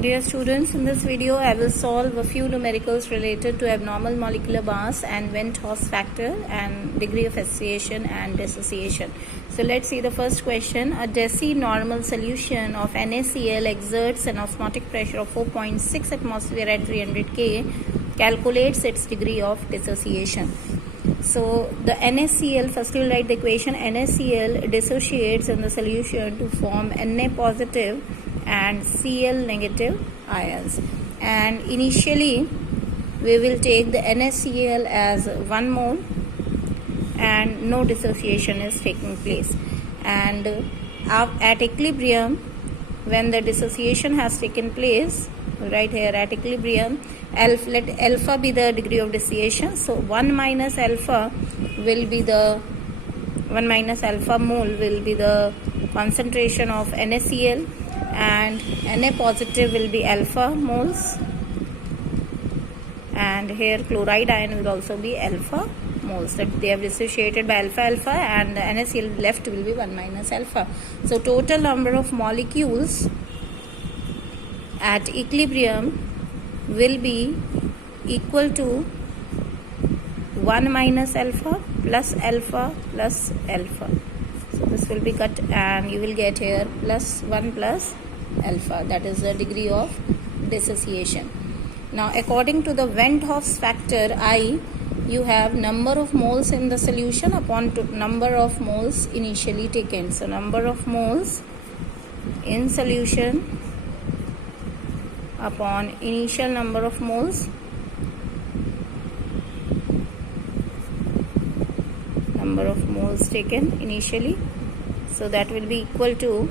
Dear students, in this video I will solve a few numericals related to abnormal molecular mass and Venn-Hoff factor and degree of association and dissociation. So let's see the first question. A deci-normal solution of NaCl exerts an osmotic pressure of 4.6 atmosphere at 300 K. Calculates its degree of dissociation. So the NaCl, first we will write the equation. NaCl dissociates in the solution to form Na positive and Cl negative ions, and initially we will take the NaCl as 1 mole and no dissociation is taking place, and at equilibrium, when the dissociation has taken place, right here at equilibrium, let alpha be the degree of dissociation. So 1 minus alpha will be the 1 minus alpha mole will be the concentration of NaCl, and Na positive will be alpha moles, and here chloride ion will also be alpha moles, that they have dissociated by alpha alpha, and the NaCl left will be 1 minus alpha. So total number of molecules at equilibrium will be equal to 1 minus alpha plus alpha plus alpha. So this will be cut and you will get here plus 1 plus alpha, that is the degree of dissociation. Now according to the Venn-Hoff factor I, you have number of moles in the solution upon number of moles initially taken. So number of moles in solution upon initial number of moles, number of moles taken initially, so that will be equal to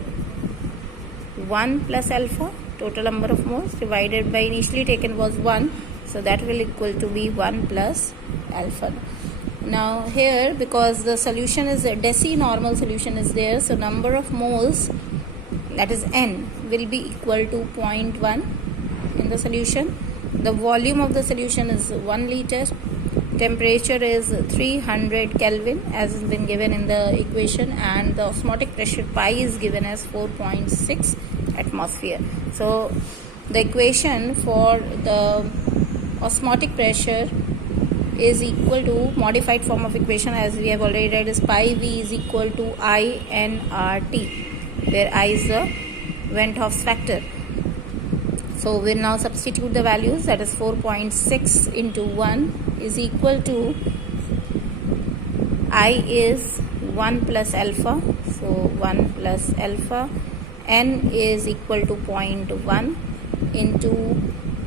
1 plus alpha, total number of moles, divided by initially taken was 1, so that will equal to be 1 plus alpha. Now here, because the solution is a deci-normal solution is there, so number of moles, that is N, will be equal to 0.1 in the solution. The volume of the solution is 1 liter. Temperature is 300 Kelvin as has been given in the equation, and the osmotic pressure pi is given as 4.6 atmosphere. So the equation for the osmotic pressure is equal to, modified form of equation as we have already read, is pi V is equal to I nRT, where I is the Venn-Hoff factor. So we'll now substitute the values, that is 4.6 into 1 is equal to, I is 1 plus alpha, so 1 plus alpha, N is equal to 0.1 into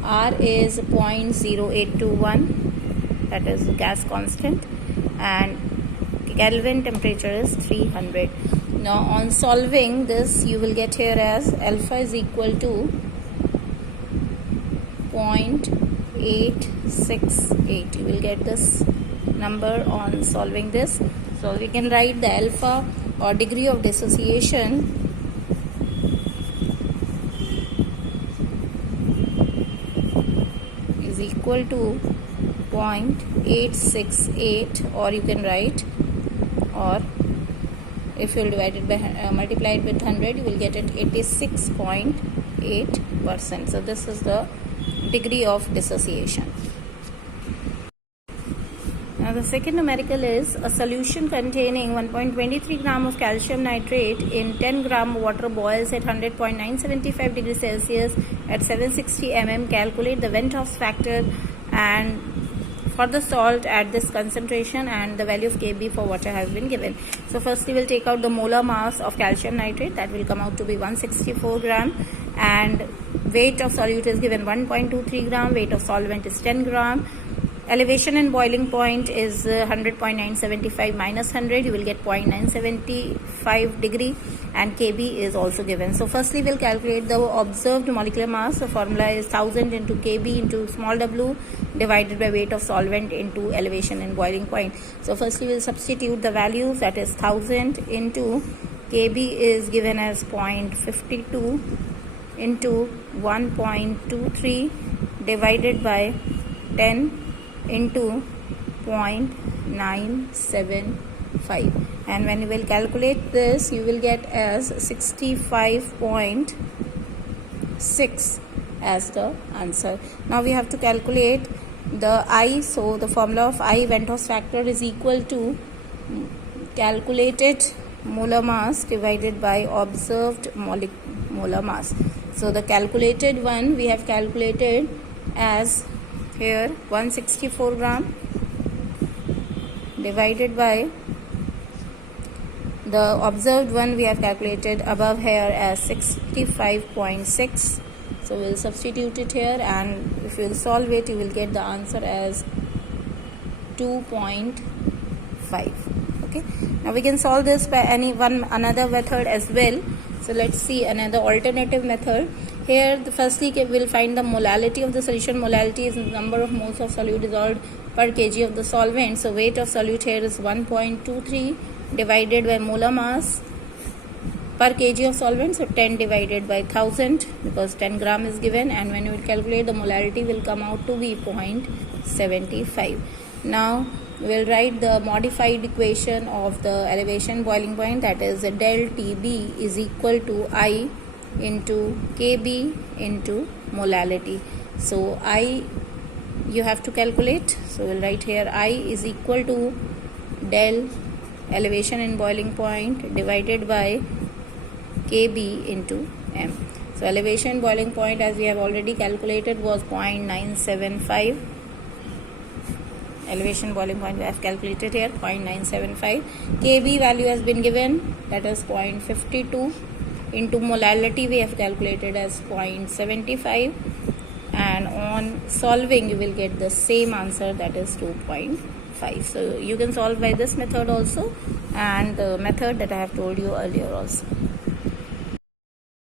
R is 0.0821, that is gas constant, and Kelvin temperature is 300. Now on solving this, you will get here as alpha is equal to 0.868. You will get this number on solving this. So we can write the alpha or degree of dissociation is equal to 0.868, or you can write, or if you will divide it by multiply it with 100, you will get it 86.8%. So this is the degree of dissociation. Now the second numerical is a solution containing 1.23 gram of calcium nitrate in 10 gram water boils at 100.975 degrees Celsius at 760 mm. Calculate the Venn-Hoff factor and for the salt at this concentration, and the value of Kb for water has been given. So first we will take out the molar mass of calcium nitrate, that will come out to be 164 gram, and weight of solute is given 1.23 gram, weight of solvent is 10 gram. Elevation and boiling point is 100.975 minus 100, you will get 0.975 degree, and Kb is also given. So firstly we will calculate the observed molecular mass. The formula is 1000 into Kb into small w divided by weight of solvent into elevation and boiling point. So firstly we will substitute the values, that is 1000 into Kb is given as 0.52 into 1.23 divided by 10 into 0.975, and when you will calculate this, you will get as 65.6 as the answer. Now we have to calculate the I. So the formula of I, Venn-Hoss factor, is equal to calculated molar mass divided by observed molar mass. So the calculated one we have calculated as here 164 gram divided by the observed one we have calculated above here as 65.6. So we'll substitute it here, and if you will solve it, you will get the answer as 2.5. Okay, now we can solve this by another method as well. So let's see another alternative method. Here firstly we'll find the molality of the solution. Molality is the number of moles of solute dissolved per kg of the solvent. So weight of solute here is 1.23 divided by molar mass per kg of solvent. So 10 divided by 1000, because 10 gram is given, and when you will calculate, the molality will come out to be 0.75. Now we will write the modified equation of the elevation boiling point, that is del TB is equal to I into Kb into molality. So I you have to calculate. So we'll write here I is equal to del elevation in boiling point divided by Kb into m. So elevation boiling point, as we have already calculated, was 0.975. Elevation boiling point we have calculated here 0.975. Kb value has been given, that is 0.52, into molality we have calculated as 0.75, and on solving you will get the same answer, that is 2.5. So you can solve by this method also, and the method that I have told you earlier also.